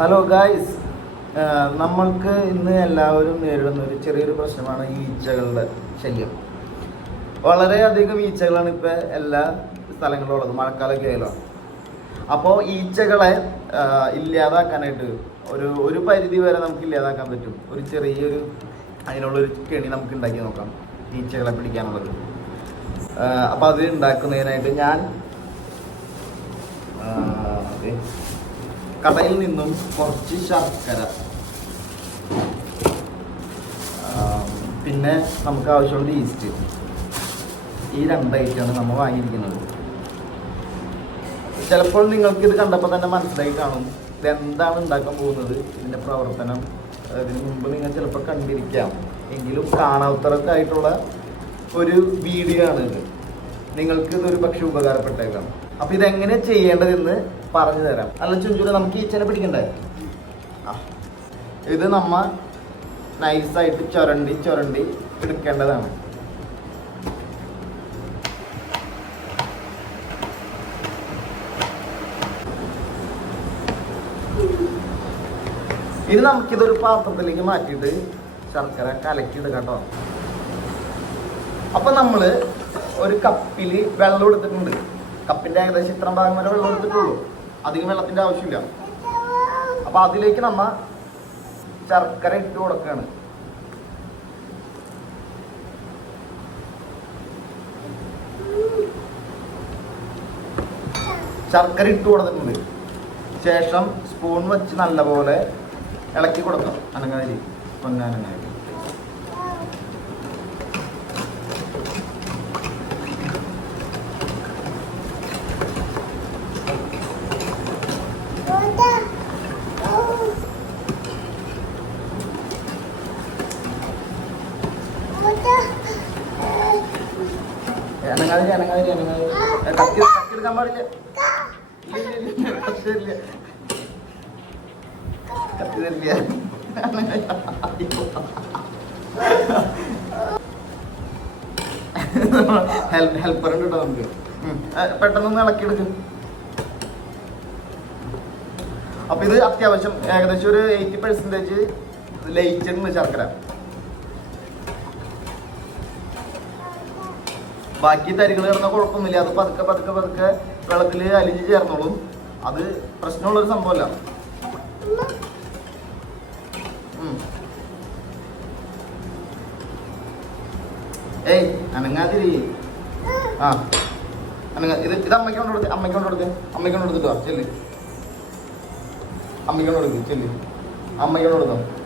Hello guys നമ്മൾക്ക് ഇന്ന് എല്ലാവരും നേരിടുന്ന ഒരു ചെറിയൊരു പ്രശ്നമാണ് ഈച്ചകളുടെ ശല്യം. വളരെയധികം ഈച്ചകളാണ് ഇപ്പോൾ എല്ലാ സ്ഥലങ്ങളിലും ഉള്ളത് മഴക്കാലമൊക്കെ ആയാലും അപ്പോൾ ഈച്ചകളെ ഇല്ലാതാക്കാനായിട്ട് ഒരു ഒരു പരിധി വരെ നമുക്ക് ഇല്ലാതാക്കാൻ പറ്റും. ഒരു ചെറിയൊരു അതിനുള്ളൊരു കെണി നമുക്ക് ഉണ്ടാക്കി നോക്കാം ഈച്ചകളെ പിടിക്കാനുള്ളത്. അപ്പോൾ അത് ഉണ്ടാക്കുന്നതിനായിട്ട് ഞാൻ കടയിൽ നിന്നും കുറച്ച് ശർക്കര. പിന്നെ നമുക്ക് ആവശ്യമുള്ള ഈസ്റ്റ് ഈ രണ്ട് ഐറ്റമാണ് നമ്മൾ വാങ്ങിയിരിക്കുന്നത്. ചിലപ്പോൾ നിങ്ങൾക്ക് ഇത് കണ്ടപ്പോൾ തന്നെ മനസ്സിലായി കാണും. ഇതെന്താണ് ഉണ്ടാക്കാൻ പോകുന്നത്? ഇതിന്റെ പ്രവർത്തനം. ഇതിന് മുമ്പ് നിങ്ങൾ ചിലപ്പോൾ കണ്ടിരിക്കാം. എങ്കിലും കാണാത്തവർക്ക് ആയിട്ടുള്ള ഒരു വീഡിയോ ആണ് ഇത്. നിങ്ങൾക്ക് ഇതൊരു പക്ഷെ ഉപകാരപ്പെട്ടേക്കാം. അപ്പോൾ ഇതെങ്ങനെ ചെയ്യേണ്ടതെന്ന് പറഞ്ഞു തരാം. അല്ല ചുഞ്ചൂടെ നമുക്ക് ഈ ഈച്ചനെ പിടിക്കണ്ടേ? ആ. ഇത് നമ്മ നൈസായിട്ട് ചുരണ്ടി ചുരണ്ടി എടുക്കേണ്ടതാണ്. ഇനി നമുക്കിതൊരു പാത്രത്തിലേക്ക് മാറ്റിയിട്ട് ശർക്കര കലക്കിയിടുക കേട്ടോ. അപ്പൊ നമ്മൾ ഒരു കപ്പിൽ വെള്ളം എടുത്തിട്ടുണ്ട്. കപ്പിന്റെ ഏകദേശം ഇത്ര ഭാഗം വരെ വെള്ളം എടുത്തിട്ടുള്ളൂ. അധികം വെള്ളത്തിന്റെ ആവശ്യമില്ല. അപ്പൊ അതിലേക്ക് നമ്മ ശർക്കര ഇട്ട് കൊടുക്കുകയാണ് ശർക്കര ഇട്ട് കൊടുത്തിട്ടുണ്ട്. ശേഷം സ്പൂൺ വെച്ച് നല്ലപോലെ ഇളക്കി കൊടുക്കാം. അനങ്ങാതിരി പൊന്നാനങ്ങാതിരി അനങ്ങാതിരി അനങ്ങാതിരി അനങ്ങാതിരി ഏ, കത്തി കത്തി എടുക്കാൻ പാടില്ല ഇല്ല, ഇല്ല, ഇല്ല, കത്തി തരില്ല കത്തി തരില്ല ഹെൽപ്പർ ഉണ്ട് കേട്ടോ നമുക്ക്. പെട്ടെന്നൊന്ന് ഇളക്കിയെടുക്കും. അപ്പൊ ഇത് അത്യാവശ്യം ഏകദേശം ഒരു എയ്റ്റി പെർസെന്റേജ് ലയിച്ചിട്ടുണ്ട് ശർക്കര. ബാക്കി തരികൾ കിടന്ന കുഴപ്പമൊന്നുമില്ല. അത് പതുക്കെ പതുക്കെ പതുക്കെ വെള്ളത്തിൽ അലിഞ്ഞ് ചേർന്നോളും. അത് പ്രശ്നമുള്ളൊരു സംഭവമല്ല. ഏയ് അനങ്ങാതിരി. ആ. അനങ്ങ ഇത് ഇത് അമ്മയ്ക്ക് കൊണ്ട് കൊടുത്ത് അമ്മയ്ക്ക് കൊണ്ട് കൊടുത്ത് അമ്മയ്ക്ക് കൊണ്ട് കൊടുത്തിട്ടോ ചെല്ലി. അമ്മയ്ക്ക് കൊണ്ട് കൊടുക്ക് ചെല്ലി. അമ്മയ്ക്ക് കൊണ്ട് കൊടുത്തോ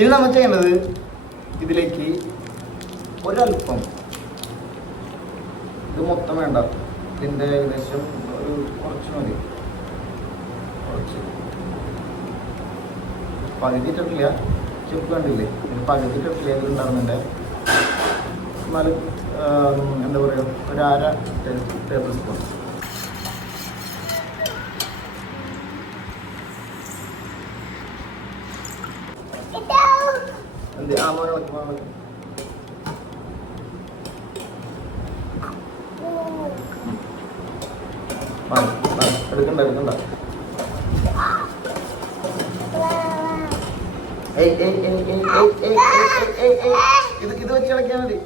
ഇനി നമ്മൾ ചെയ്യേണ്ടത് ഇതിലേക്ക് ഒരല്പം ഇത് മൊത്തം വേണ്ട. ഇതിന്റെ ഏകദേശം ഒരു കുറച്ച് മതി. കുറച്ച്. പകുതി ഇട്ടിട്ടില്ല ചെപ്പ് കണ്ടില്ലേ? ഇതിന് പകുതി ഇത് ഇതിലുണ്ടാകുന്നുണ്ട് എന്നാലും എന്താ പറയുക ഒരു അര ടേബിൾ സ്പൂൺ. ഇത് ആമകളൊക്കെ എടുക്കണ്ട എടുക്കണ്ട ഇത് ഇത് വെച്ച് കളിക്കാൻ വേണ്ടി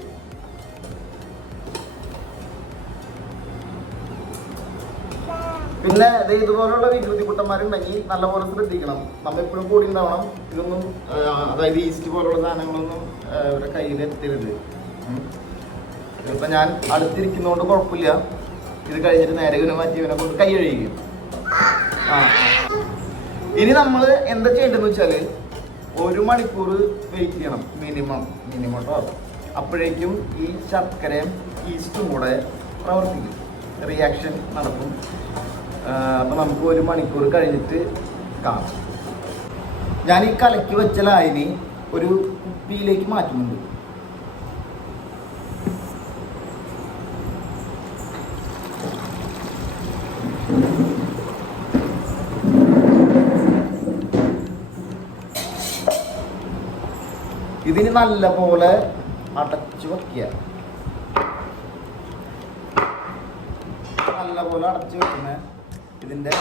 ദേ ഇതുപോലുള്ള വികൃതി കുട്ടന്മാരുണ്ടെങ്കിൽ നല്ലപോലെ ശ്രദ്ധിക്കണം. നമ്മൾ എപ്പോഴും കൂടി ഉണ്ടാവണം. ഇതൊന്നും അതായത് ഈസ്റ്റ് പോലുള്ള സാധനങ്ങളൊന്നും ഇവരുടെ കയ്യിൽ എത്തരുത്. ഇപ്പം ഞാൻ അടുത്തിരിക്കുന്നതുകൊണ്ട് കുഴപ്പമില്ല. ഇത് കഴിഞ്ഞിട്ട് നേരെ ഇവനെ മാറ്റി ഇവനെ കൊണ്ട് കൈ കഴിയും ആ ഇനി നമ്മൾ എന്താ ചെയ്യേണ്ടതെന്ന് വെച്ചാൽ ഒരു മണിക്കൂർ വെയിറ്റ് ചെയ്യണം. മിനിമം മിനിമം അപ്പോഴേക്കും ഈ ശർക്കരയും ഈസ്റ്റും കൂടെ പ്രവർത്തിക്കും. റിയാക്ഷൻ നടക്കും അപ്പം നമുക്ക് ഒരു മണിക്കൂർ കഴിഞ്ഞിട്ട് കാണാം. ഞാൻ ഈ കലക്കി വെച്ച ലായനി ഒരു കുപ്പിയിലേക്ക് മാറ്റുന്നുണ്ട്. ഇതിന് നല്ല പോലെ അടച്ചു വെക്കുക. നല്ല പോലെ അടച്ചു വെക്കുന്നത് ഇതിന്റെ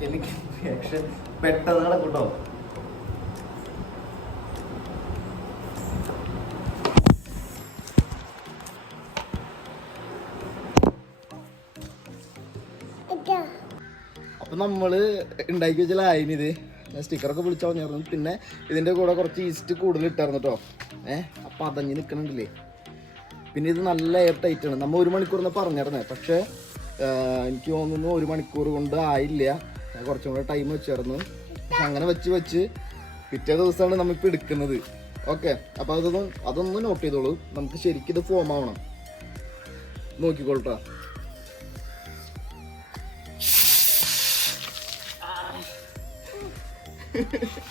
കെമിക്കൽ റിയാക്ഷൻ പെട്ടെന്ന് കിടക്കൂട്ടോ അപ്പം നമ്മൾ ഉണ്ടാക്കി വെച്ച ലായനിത് സ്റ്റിക്കറൊക്കെ വിളിച്ചാൽ പറഞ്ഞായിരുന്നു പിന്നെ ഇതിന്റെ കൂടെ കുറച്ച് ഈസ്റ്റ് കൂടുതൽ ഇട്ടായിരുന്നു കേട്ടോ ഏഹ് അപ്പൊ അതഞ്ഞ് നിൽക്കണുണ്ടല്ലേ പിന്നെ ഇത് നല്ല എയർ ടൈറ്റ് ആണ്. നമ്മൾ ഒരു മണിക്കൂർ എന്ന് പറഞ്ഞിരുന്നേ. പക്ഷേ എനിക്ക് തോന്നുന്നു ഒരു മണിക്കൂർ കൊണ്ട് ആയില്ല. കുറച്ചും കൂടെ ടൈം വെച്ചായിരുന്നു അങ്ങനെ വെച്ച് വെച്ച് പിറ്റേ ദിവസമാണ് നമ്മളിപ്പോൾ എടുക്കുന്നത്. ഓക്കെ അപ്പോൾ അതൊന്നും അതൊന്നും നോട്ട് ചെയ്തോളൂ. നമുക്ക് ശരിക്കും ഇത് ഫോം ആവണം. നോക്കിക്കോളട്ടോ.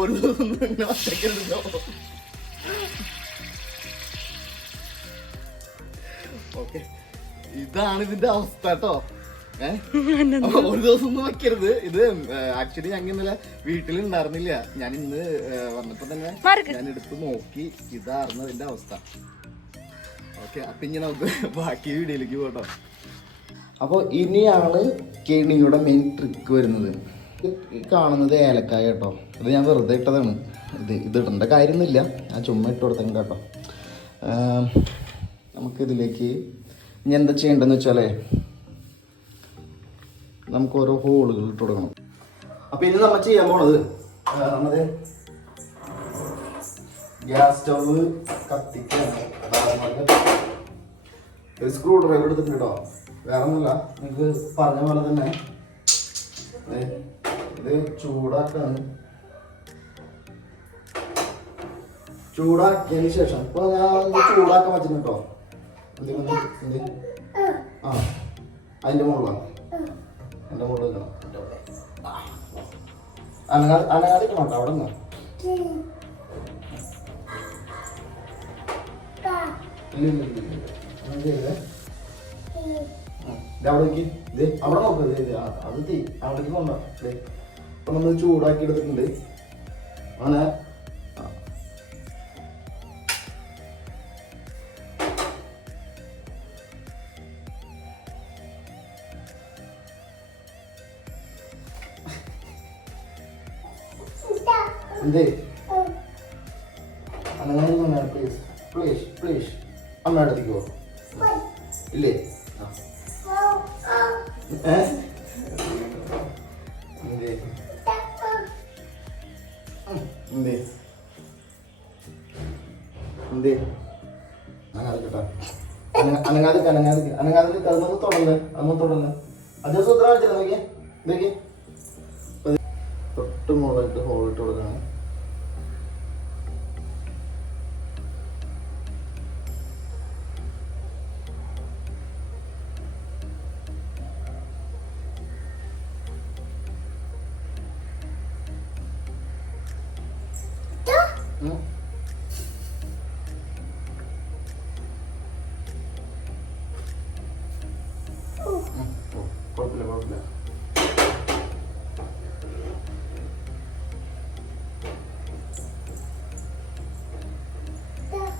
ഒരു ദിവസം ഒന്നും ഇതാണ് ഇതിന്റെ അവസ്ഥ കേട്ടോ. ഒരു ദിവസം ഒന്നും വെക്കരുത്. ഇത് ആക്ച്വലി ഞങ്ങൾ ഇന്നലെ വീട്ടിൽ ഉണ്ടായിരുന്നില്ല. ഞാൻ ഇന്ന് വന്നപ്പോ തന്നെ ഞാൻ എടുത്ത് നോക്കി. ഇതായിരുന്നു ഇതിന്റെ അവസ്ഥ. ഓക്കെ അപ്പൊ ഇനി നമുക്ക് ബാക്കി വീഡിയോയിലേക്ക് പോട്ടോ. അപ്പോൾ ഇനിയാണ് കെണിയുടെ മെയിൻ ട്രിക്ക് വരുന്നത്. കാണുന്നത് ഏലക്കായ കേട്ടോ. ഇത് ഞാൻ വെറുതെ ഇട്ടതാണ്. ഇത് ഇത് ഇടേണ്ട കാര്യമൊന്നുമില്ല. ഞാൻ ചുമ്മാ ഇട്ട് കൊടുത്തേക്കും കേട്ടോ. നമുക്കിതിലേക്ക് ഇനി എന്താ ചെയ്യേണ്ടതെന്ന് വെച്ചാൽ നമുക്ക് ഓരോ ഹോളുകൾ ഇട്ട് കൊടുക്കണം. അപ്പോൾ ഇനി നമ്മൾ ചെയ്യാൻ പോണത് ആ, ഗ്യാസ് സ്റ്റവ് കത്തിക്കാണ്. ഒരു സ്ക്രൂ ഡ്രൈവർ എടുത്തിട്ടുണ്ട്? കേട്ടോ വേറെ ഒന്നുമില്ല നിങ്ങൾക്ക് പറഞ്ഞ പോലെ തന്നെ ഇത് ചൂടാക്കാണ്. ചൂടാക്കിയതിന് ശേഷം ഇപ്പൊ ഞാൻ ചൂടാക്കാൻ എന്ത് ആ അതിന്റെ മുകളിലാണ് എന്റെ മുകളിൽ അനങ്ങാതി അനങ്ങാതിക്കണം കേട്ടോ അവിടെ നിന്ന്. അവിടെ നോക്കി. അത് തീ. അവിടേക്ക് കൊണ്ട നമ്മൾ ചൂടാക്കി എടുത്തിട്ടുണ്ട്. അങ്ങനെ എന്തേ അങ്ങനെ പ്ലീസ് പ്ലീസ് പ്ലീസ് അമ്മ അടുത്തേക്ക് പോ ഇല്ലേ? എന്തേ? എന്തേ? എന്തേ? അനങ്ങാതിരിക്കട്ടാ. അനങ്ങ- അനങ്ങാതിരിക്ക, അനങ്ങാതിരിക്ക. അനങ്ങാതിരിക്ക. അതൊന്ന് തൊടല്ലേ, അതൊന്ന് അതേ സൂത്രം വെച്ചില്ല നോക്കിയേ നോക്കിയേ തൊട്ട് ഇട്ട് കൊടുക്കണം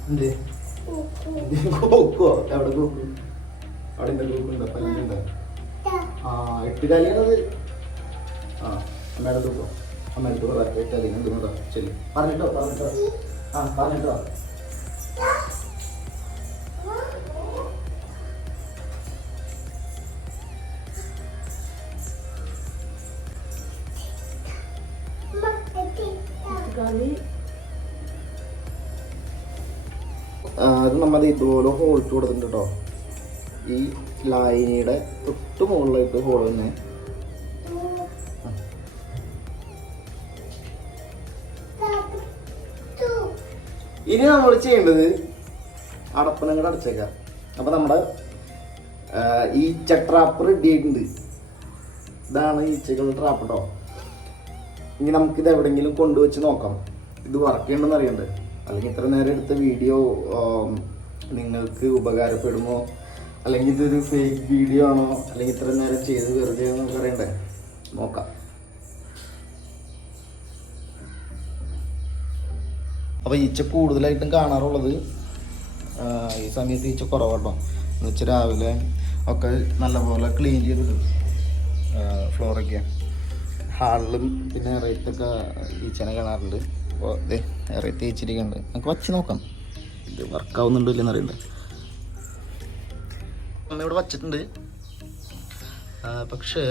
എന്തേ? കോക്കോ. എവിടെ കോക്കു. അവിടെ ഉണ്ട്? കോക്കുണ്ടോ പല്ലുണ്ടോ ആ എട്ട് കലിയാണത്. ആ അമ്മയുടെ തൂക്കോ അമ്മയുടെ തൂക്കോ എട്ട് കലി ശരി. പറഞ്ഞിട്ടോ പറഞ്ഞിട്ടോ. ആ പറഞ്ഞിട്ടോ. ആ, അത് നമ്മൾ ഇതുപോലെ ഹോൾട്ട് കൊടുത്തിട്ടുണ്ട് കേട്ടോ ഈ ലൈനിയുടെ തൊട്ട് മുകളിലായിട്ട് ഹോൾ തന്നെ. ഇനി നമ്മൾ ചെയ്യേണ്ടത് അടപ്പനം കൂടെ അടച്ചേക്കാം. അപ്പൊ നമ്മുടെ ഈ ട്രാപ്പ് റെഡി ആയിട്ടുണ്ട്. ഇതാണ് ഈച്ചകളുടെ ട്രാപ്പ് കേട്ടോ ഇനി നമുക്കിത് എവിടെയെങ്കിലും കൊണ്ടുവച്ച് നോക്കാം. ഇത് വർക്ക് ചെയ്യണമെന്ന് അറിയണ്ടേ? അല്ലെങ്കിൽ ഇത്ര നേരം എടുത്ത വീഡിയോ നിങ്ങൾക്ക് ഉപകാരപ്പെടുമോ? അല്ലെങ്കിൽ ഇതൊരു ഫേക്ക് വീഡിയോ ആണോ? അല്ലെങ്കിൽ ഇത്ര നേരം ചെയ്ത് വെറുതെ നമുക്ക് അറിയണ്ടേ നോക്കാം. അപ്പോൾ ഈച്ച കൂടുതലായിട്ടും കാണാറുള്ളത് ഈ സമയത്ത് ഈച്ച കുറവാട്ടോ. എന്ന് വെച്ചാൽ രാവിലെ ഒക്കെ നല്ലപോലെ ക്ലീൻ ചെയ്തിടും ഫ്ലോറൊക്കെ ഹാളിലും പിന്നെ റേറ്റൊക്കെ ഈച്ചനെ കാണാറുണ്ട്. അപ്പോൾ ഇതേ ഇറയത്ത് ഈച്ചിരിക്കുന്നുണ്ട് നമുക്ക് വച്ച് നോക്കാം. ഇത് വർക്കാവുന്നുണ്ടോ ഇല്ലെന്ന് അറിയണ്ടേ ഇവിടെ വച്ചിട്ടുണ്ട്. പക്ഷേ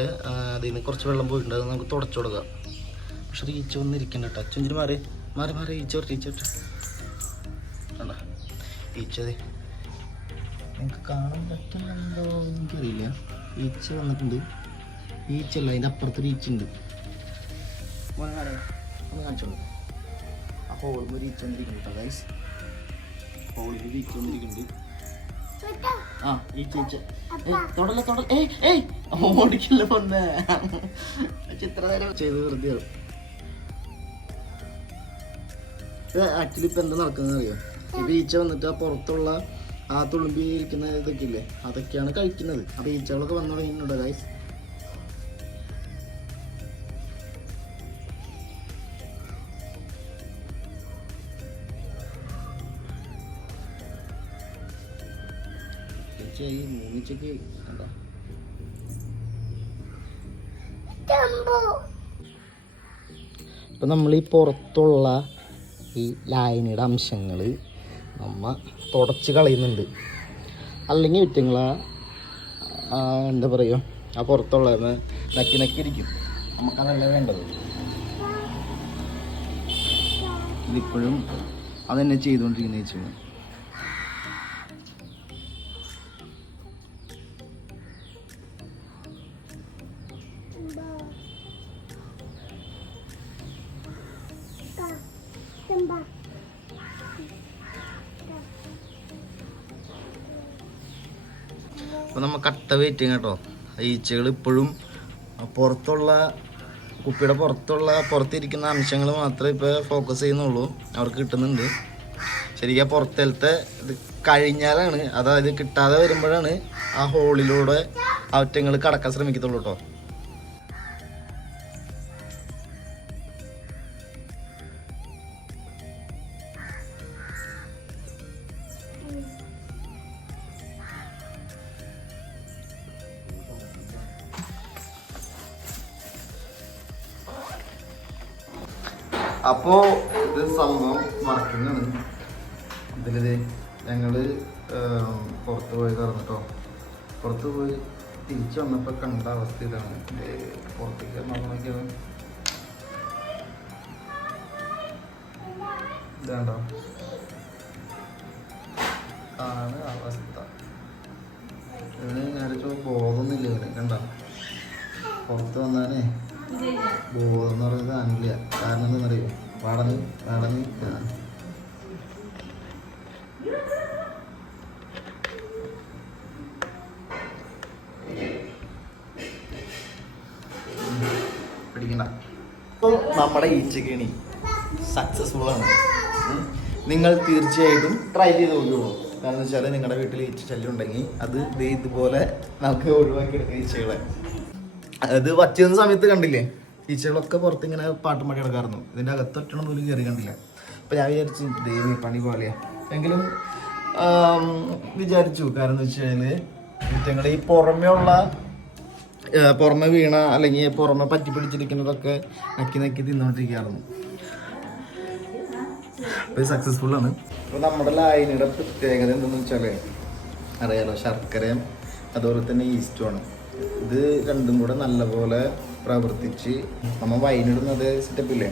അതിൽ നിന്ന് കുറച്ച് വെള്ളം പോയിട്ടുണ്ട്. അത് നമുക്ക് തുടച്ചു കൊടുക്കാം. പക്ഷെ അത് ഈച്ച വന്നിരിക്കണ്ട കേട്ടോ അച്ഛൻ മാറി. മാറി മാറി. ഈച്ച വരട്ടെ ഈച്ച കണ്ട? ഈച്ചതേ നിങ്ങൾക്ക് കാണാൻ പറ്റുന്നുണ്ടോ? എനിക്കറിയില്ല. ഈച്ച വന്നിട്ടുണ്ട്. ഈച്ചല്ല അതിന്റെ അപ്പുറത്തൊരു ഈച്ചുണ്ട് ഒന്ന് കാണിച്ചോളൂ. ആ ഹോളിൽ ഒരു ഈച്ച വന്നിരിക്കുന്നു കേട്ടോ ഗൈസ് അപ്പോൾ ഈച്ച വന്നിരിക്കുന്നുണ്ട്. ആ ഈച്ച ഈച്ച. ഏയ്, തൊടല്ല തൊടല്ല ഏയ് ഏയ് ഓടിക്കില്ല പൊന്നെ ചിത്ര നേരം ചെയ്ത് വെറുതെ ആക്ച്വലി ഇപ്പൊ എന്താ നടക്കുന്നത് അറിയോ? ഇപ്പൊ ഈച്ച വന്നിട്ട് ആ പുറത്തുള്ള ആ തുളുമ്പി ഇരിക്കുന്ന ഇതൊക്കെ ഇല്ലേ അതൊക്കെയാണ് കഴിക്കുന്നത്. അപ്പൊ ഈച്ചകളൊക്കെ വന്നു തുടങ്ങിയിട്ടുണ്ടോ ഗൈസ് ഈച്ച ഈ മൂന്നിച്ചക്ക് കണ്ടോ? ഇപ്പം നമ്മൾ ഈ പുറത്തുള്ള ഈ ലായനിയുടെ അംശങ്ങൾ നമ്മ തുടച്ച് കളയുന്നുണ്ട്. അല്ലെങ്കിൽ വിറ്റുങ്ങൾ എന്താ പറയുക ആ പുറത്തുള്ള നക്കി നക്കി ഇരിക്കും. നമുക്കതല്ല വേണ്ടത്? ഇതിപ്പോഴും അതെന്നെ ചെയ്തുകൊണ്ടിരിക്കുന്ന ചേച്ചി. വെയിറ്റിങ് കേട്ടോ ഈച്ചകൾ ഇപ്പോഴും പുറത്തുള്ള കുപ്പിയുടെ പുറത്തുള്ള പുറത്തിരിക്കുന്ന അംശങ്ങൾ മാത്രമേ ഇപ്പോൾ ഫോക്കസ് ചെയ്യുന്നുള്ളൂ. അവർക്ക് കിട്ടുന്നുണ്ട്. ശരിക്കും പുറത്തേലത്തെ ഇത് കഴിഞ്ഞാലാണ് അതായത് കിട്ടാതെ വരുമ്പോഴാണ് ആ ഹോളിലൂടെ അവറ്റങ്ങൾ കടക്കാൻ ശ്രമിക്കത്തുള്ളൂ കേട്ടോ അപ്പോ ഇത് സംഭവം വർക്കിംഗ് ആണ് ഇതിലിത് ഞങ്ങൾ ഏം, പുറത്ത് പോയി കറന്നിട്ടോ. പുറത്ത് പോയി തിരിച്ചു വന്നപ്പോ കണ്ട അവസ്ഥ ഇതാണ്. ഇത് പുറത്തേക്ക് നോക്കണൊക്കെയാണ് ഇതാണ്ടോ? ആണ് അവസ്ഥ. ചോ ബോധമൊന്നുമില്ല ഇവന് കണ്ട? പുറത്ത് വന്നാലേ ബോധം എന്ന് പറയുന്നത് കാണില്ല. കാരണം എന്താണെന്നറിയോ? വളഞ്ഞ് ആ. പിടിക്കണ്ട. അപ്പോൾ നമ്മുടെ ഈച്ചക്കേണി സക്സസ്ഫുൾ ആണ്. നിങ്ങൾ തീർച്ചയായിട്ടും ട്രൈ ചെയ്ത് നോക്കിയോളൂ കാരണം വെച്ചാൽ നിങ്ങളുടെ വീട്ടിൽ ഈച്ച ശല്യം ഉണ്ടെങ്കിൽ അത് ഇതുപോലെ നമുക്ക് ഒഴിവാക്കി എടുക്കാം ഈച്ചകളെ. അത് വച്ചിരുന്ന സമയത്ത് കണ്ടില്ലേ? ഈച്ചകളൊക്കെ പുറത്ത് ഇങ്ങനെ പാട്ടും പാടി കിടക്കാറുന്നു ഇതിന്റെ അകത്തൊറ്റണം പോലും കയറി കണ്ടില്ല. അപ്പം ഞാൻ വിചാരിച്ചു ദൈവം പണി പോലെയാ. എങ്കിലും വിചാരിച്ചു. കാരണം എന്ന് വെച്ച് കഴിഞ്ഞാൽ ഈറ്റങ്ങൾ ഈ പുറമേ ഉള്ള പുറമെ വീണ അല്ലെങ്കിൽ പുറമെ പറ്റി പിടിച്ചിരിക്കുന്നതൊക്കെ നക്കി നക്കി തിന്നോണ്ടിരിക്കാറുണ്ട് അപ്പോൾ സക്സസ്ഫുൾ ആണ്. നമ്മുടെ ലായനിയുടെ പ്രത്യേകത എന്തെന്ന് വെച്ചാൽ അറിയാലോ ശർക്കരയും അതുപോലെ തന്നെ ഈസ്റ്റുമാണ് ഇത് രണ്ടും കൂടെ നല്ലപോലെ പ്രവർത്തിച്ച് നമ്മൾ വൈനിടുന്നത് സെറ്റപ്പില്ലേ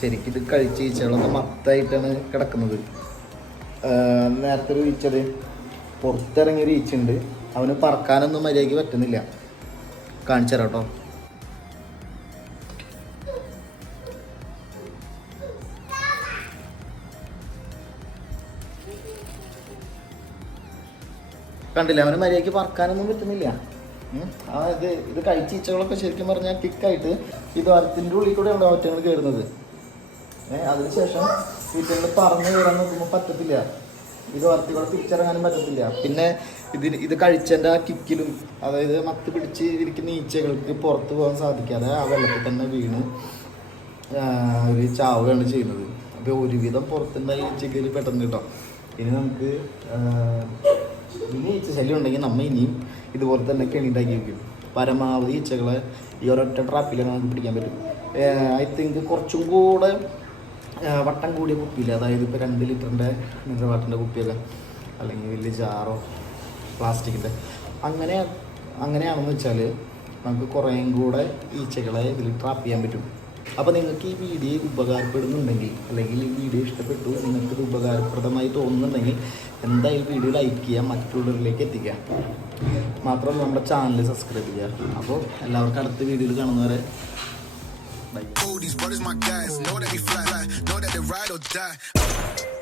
ശരിക്കും ഇത് കഴിച്ച് ഈച്ചകളൊക്കെ മത്തായിട്ടാണ് കിടക്കുന്നത്. നേരത്തെ ഒരു ഈച്ചത് പുറത്തിറങ്ങിയൊരു ഈച്ചുണ്ട് അവന് പറക്കാനൊന്നും മര്യാദയ്ക്ക് പറ്റുന്നില്ല. കാണിച്ചു തരാം കേട്ടോ. കണ്ടില്ല? അവന് മര്യാദയ്ക്ക് പറക്കാനൊന്നും പറ്റുന്നില്ല. ആ ഇത് ഇത് കഴിച്ച ഈച്ചകളൊക്കെ ശരിക്കും പറഞ്ഞാൽ തിക്കായിട്ട് ഈ ദ്വാരത്തിന്റെ ഉള്ളിൽ കൂടെ ഉണ്ട് ഒറ്റങ്ങൾ കയറുന്നത് ഏഹ് അതിനുശേഷം ഈറ്റങ്ങൾ പറന്ന് കയറാൻ നോക്കുമ്പോൾ പറ്റത്തില്ല. ഇത് ദ്വാരത്തിൽ കൂടെ തിരിച്ചിറങ്ങാനും പറ്റത്തില്ല. പിന്നെ ഇതിന് ഇത് കഴിച്ചതിന്റെ ആ കിക്കിലും അതായത് മത്ത് പിടിച്ച് ഇരിക്കുന്ന ഈച്ചകൾക്ക് പുറത്ത് പോകാൻ സാധിക്കാതെ ആ വെള്ളത്തിൽ തന്നെ വീണ് ഒരു ചാവുകയാണ് ചെയ്യുന്നത്. അപ്പോൾ ഒരുവിധം പുറത്തുണ്ടായ ഈച്ചക്കയിൽ പെട്ടെന്ന് കിട്ടും. ഇനി നമുക്ക് ഇനി ഈച്ച ശല്യം ഉണ്ടെങ്കിൽ നമ്മ ഇനിയും ഇതുപോലെ തന്നെ കെണിണ്ടാക്കി വയ്ക്കും പരമാവധി ഈച്ചകളെ ഈ ഒരൊറ്റ ട്രാപ്പിലാണ് നമുക്ക് പിടിക്കാൻ പറ്റും. ഐ തിങ്ക് കുറച്ചും കൂടെ വട്ടം കൂടിയ കുപ്പിയില്ല അതായത് ഇപ്പോൾ രണ്ട് ലിറ്ററിന്റെ മിനറൽ വാട്ടറിന്റെ കുപ്പിയൊക്കെ അല്ലെങ്കിൽ വലിയ ജാറോ പ്ലാസ്റ്റിക്കിന്റെ അങ്ങനെ അങ്ങനെയാണെന്ന് വെച്ചാൽ നമുക്ക് കുറേയും കൂടെ ഈച്ചകളെ ഇതിൽ ട്രാപ്പ് ചെയ്യാൻ പറ്റും. അപ്പോൾ നിങ്ങൾക്ക് ഈ വീഡിയോ ഉപകാരപ്പെടുന്നുണ്ടെങ്കിൽ അല്ലെങ്കിൽ ഈ വീഡിയോ ഇഷ്ടപ്പെട്ടു നിങ്ങൾക്ക് ഇത് ഉപകാരപ്രദമായി തോന്നുന്നുണ്ടെങ്കിൽ എന്തായാലും വീഡിയോ ലൈക്ക് ചെയ്യുക മറ്റുള്ളവരിലേക്ക് എത്തിക്കുക മാത്രമല്ല നമ്മുടെ ചാനൽ സബ്സ്ക്രൈബ് ചെയ്യുക അപ്പോൾ എല്ലാവർക്കും അടുത്ത വീഡിയോയിൽ കാണുന്നവരെ Oh, these brothers my guys. Know that fly, know that they ride or die.